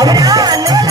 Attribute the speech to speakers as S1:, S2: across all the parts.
S1: அவரா
S2: அண்ணா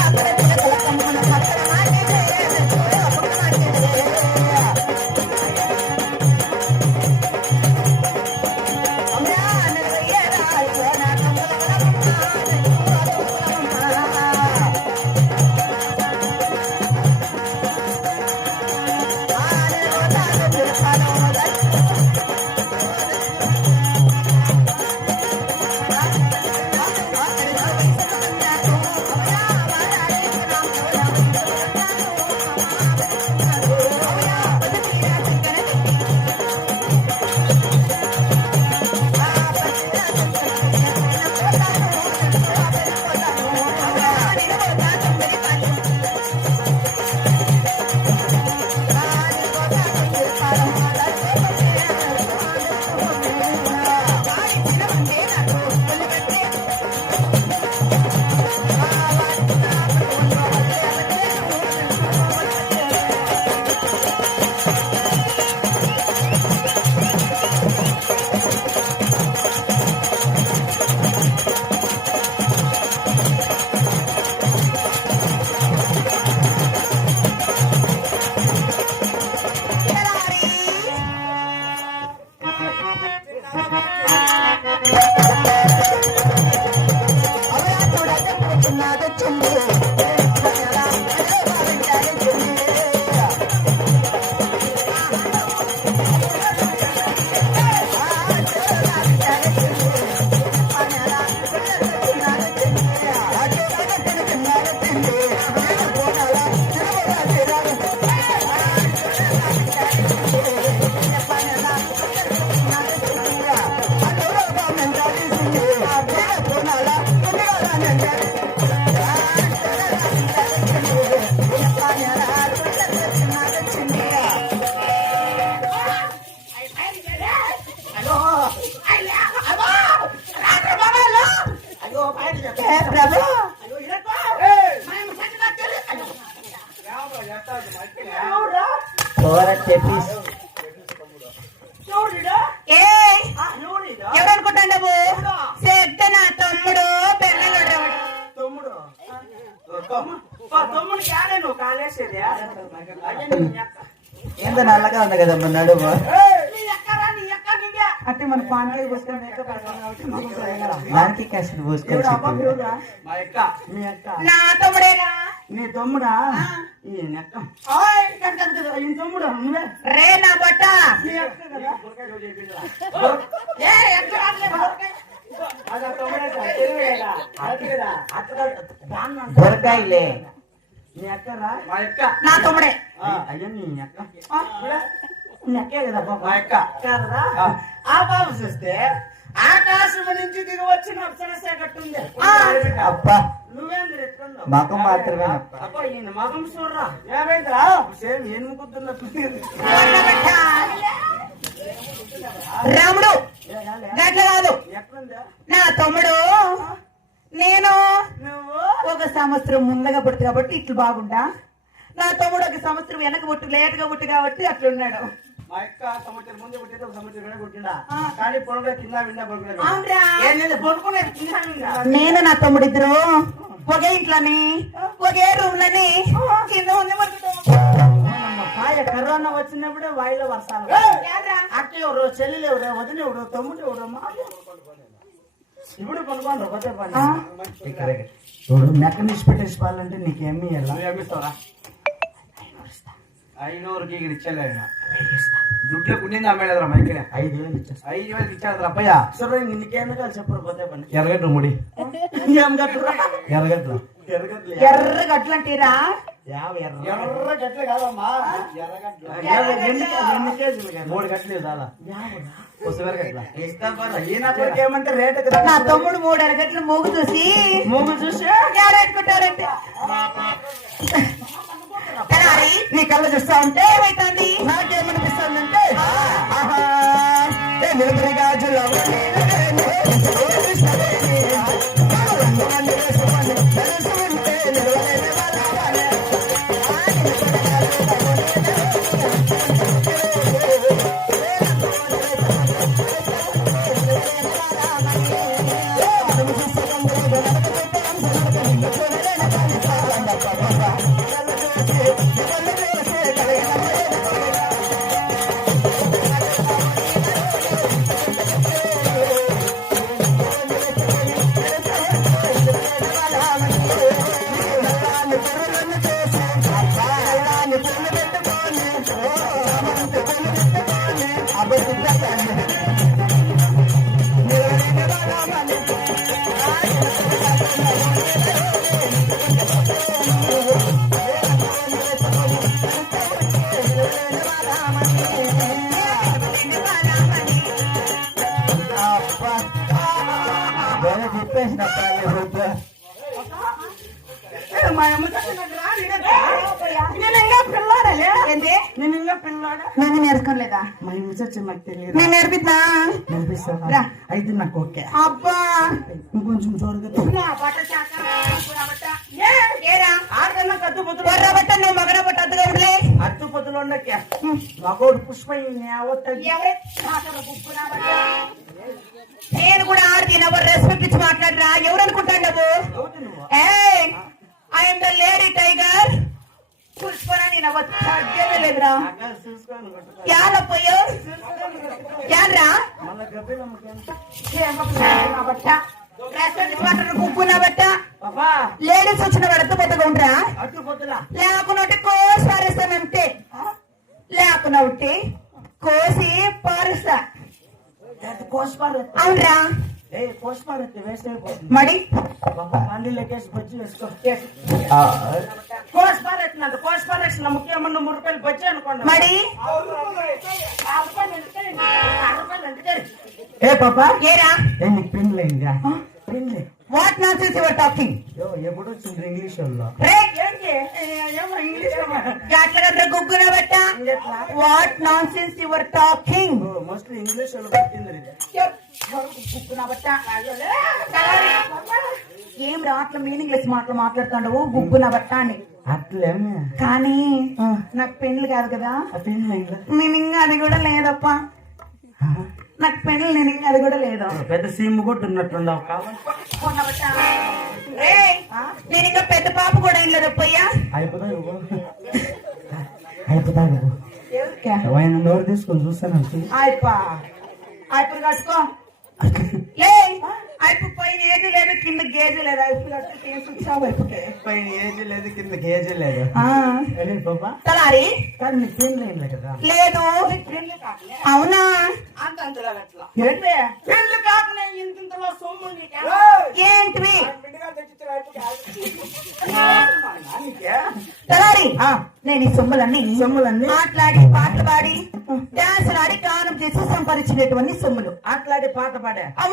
S2: ఎవరనుకుంటావు సెట్ నా తమ్ముడు పెళ్ళలోడు
S3: తమ్ముడు తమ్ముడు యాడే నువ్వు కాలేసేది.
S1: ఎంత నల్లగా ఉంది కదమ్మా నడుము
S3: ఏయ్, నీ అక్కరా నీ అక్క నీదే
S4: అంటే మన పాండలు పోసుకొని మేకప్ కాబట్టి
S1: దానికి కష్టం పోసుకొని?
S3: మా అక్క.
S4: మీ అక్క.
S2: నా తమ్ముడేనా?
S4: నీ తమ్ముడా? ఈ తమ్ముడు? నువ్వే?
S2: రే బట్ట.
S4: అక్క కదా?
S2: ఏ ఎక్కడ
S4: అక్కరా
S3: మా అక్క.
S2: నా తమ్ముడే.
S4: ఆ, అయ్యో నీ అక్క. అక్కే పాప
S3: మా అక్క
S4: కాదరా.
S3: ఆ.
S4: బాబు చూస్తే ఆకాశం నుంచి దిగి వచ్చిన అప్సరసే కట్టుంది.
S1: అబ్బా.
S4: నువ్వేంద్ర ఎట్లున్నావు
S1: మగం మాత్రమే.
S4: అబ్బా. ఈయన మగం చూడరా. ఏమైందిరా? సేమ్ ఏనుగు
S2: రాముడు గట్ల కాదు
S4: ఎట్లుందా
S2: నా తమ్ముడు నేను
S4: నువ్వు?
S2: ఒక సంవత్సరం ముందుగా పుట్టు కాబట్టి ఇట్లు బాగుంటా నా తమ్ముడు ఒక సంవత్సరం వెనక పుట్టు లేట్గా పుట్టు కాబట్టి అట్లున్నాడు.
S3: మా అక్క సంవత్సరం ముందు ఒక సంవత్సరం. కానీ పొలంలో కింద.
S2: నేను నా తమ్ముడు ఇద్దరు ఒకే ఇంట్లోని ఒకే రూమ్ లని కింద ఉంది
S4: కరోనా వచ్చినప్పుడే వాయిలో వర్షాలు అక్క ఎవరు చెల్లెలు ఎవరు వదిన ఎవరు తమ్ముడు ఎవరు ఇప్పుడు కొనుక్కోండి ఒకటే పని. నిసి పెట్టేసి పాలంటే నీకేమి ఎలా
S3: ఇక్కడ ఇచ్చేలే ఆయన. దుడ్లో పుణ్యం అమ్మాడు మా ఇక్కడ?
S4: ఐదు వేలు ఇచ్చేస్తా.
S3: ఐదు వేలు ఇచ్చాడు అప్పయ్య
S4: సరే నీకేందుకు కాదు చెప్పరు పోతే పని.
S3: ఎరగట్టు ముడి.
S4: ఏం కట్టురా?
S3: ఎరగట్లు
S4: ఎరగట్లే
S2: ఎర్ర గట్లంటీరా
S4: యావ ఎర్ర.
S3: ఎర్ర గట్లే కాదమ్మా ఎర్రగట్లు
S4: యావ ఎన్ని ఎన్ని కేజీలు కదా?
S3: మూడు గట్లు చాలా కొసవేర గట్ల
S4: ఇస్తా పర్లే ఈయనప్పటికి ఏమంటే రేటు కదా
S2: నా తమ్ముడు మూడు అరగట్లు మూగు చూసి.
S4: మూగు చూసి?
S2: గ్యారెట్టుకుంటారంటే తెనాలి, నీ కళ్ళు చూస్తా ఉంటే ఏమైతుంది?
S4: నాకేమనిపిస్తుందంటే
S1: చెప్పేసిన
S4: ఏ, మా అమ్మ చెప్పినట్టు రా, నేనే రా. నేను ఇంకా పిల్లాడలే
S2: ఏంది
S4: నేను పిల్లాడా?
S2: నేను నేర్చుకోలేదా?
S4: మా తెలియదు.
S2: నేను నేర్పిద్దా.
S4: అయితే నాకు ఓకే.
S2: అబ్బా.
S4: ఇంకొంచెం జోరుగా
S2: నువ్వు మగన బట్ట అద్దుగా ఉండలే.
S4: అత్తు పొత్తులు ఉండకే. మగోడు పుష్ప
S2: నేను కూడా ఆడితే ఎవరు రెస్పెక్ట్ ఇచ్చి మాట్లాడరా? ఎవరు అనుకుంటాడు నువ్వు? ఏయ్ ఐఎమ్ ద లేడీ టైగర్ పుష్పరా నేను తగ్గేదే లేదురా యాన్రా
S4: మళ్ళా గబ్బిలమ్మకి
S2: కుక్కున బట్ట లేడీస్ వచ్చిన పడత పెద్దగా ఉండరా?
S4: పొత్తులా
S2: లేకున్నట్టు కోసి పారేస్తానంటే లేకున్నా ఉట్టి కోసి పారేస్తా. అవునరా?
S4: కోసిపారెత్తి వేస్ట్ అయిపోతుంది.
S2: మడి?
S4: పండి లెక్కేసి వేసుకో. కోసిపారెత్తినంత కోసిపారెత్తిన ముఖ్యమైన మూడు రూపాయలు బజ్జి అనుకోండి.
S2: మడి
S4: ఏ పాపా?
S2: ఏరా?
S4: ఏ నీకు పిన్ లేదుగా పిన్ లే
S2: వాట్ నాట్ యువర్ టాకింగ్
S4: యో, ఎప్పుడు వచ్చింది ఇంగ్లీష్ వాళ్ళు
S2: రే
S4: ఏంటి? ఏమో ఇంగ్లీష్ అమ్మా.
S2: గట్ల గుగ్గున బట్ట what nonsense your talking
S4: mostly English వాళ్ళు పట్టింది.
S2: గుగ్గున బట్ట ఏం రా అట్లా మీనింగ్ లెస్ మాటలు మాట్లాడుతాండవు? గుగ్గున బట్ట అని.
S4: అట్లేమే.
S2: కానీ. నాకు పెళ్ళి కాదు కదా.
S4: లేదు
S2: మీనింగ్ అది కూడా లేదప్పా. నాకు పెళ్ళి మీనింగ్ అది కూడా లేదు.
S4: పెద్ద సీమ్ కూడా
S2: రే నేను ఇంకా పెద్ద పాప కూడా ఏం లేదు పోయా
S4: అయిపోతా. అయిపోతా.
S2: ఎవరికా?
S4: నోరు తీసుకొని చూస్తాను
S2: అయిపా అయిపోయి కట్టుకో లే అయిపో పైన ఏది లేదు కింద గేజు లేదు
S4: పైన ఏజీ కింద లేదు.
S2: ఆ,
S4: అదే పాపా.
S2: తలారి
S4: కానీ నీకు లేదు కదా.
S2: లేదు. అవునా?
S4: ఏంటి? పెళ్ళి కాకనే ఇంతింతలో సొమ్ము నీకే?
S2: ఏంటివి? తలారి నేను ఈ సొమ్ములన్నీ
S4: సొమ్ములన్నీ?
S2: మాట్లాడి పాటలు పాడి డాన్సులు ఆడి గానం చేసి సంపాదించినటువంటి సొమ్ములు.
S4: అట్లాంటి పాట పాడే.
S2: అవును.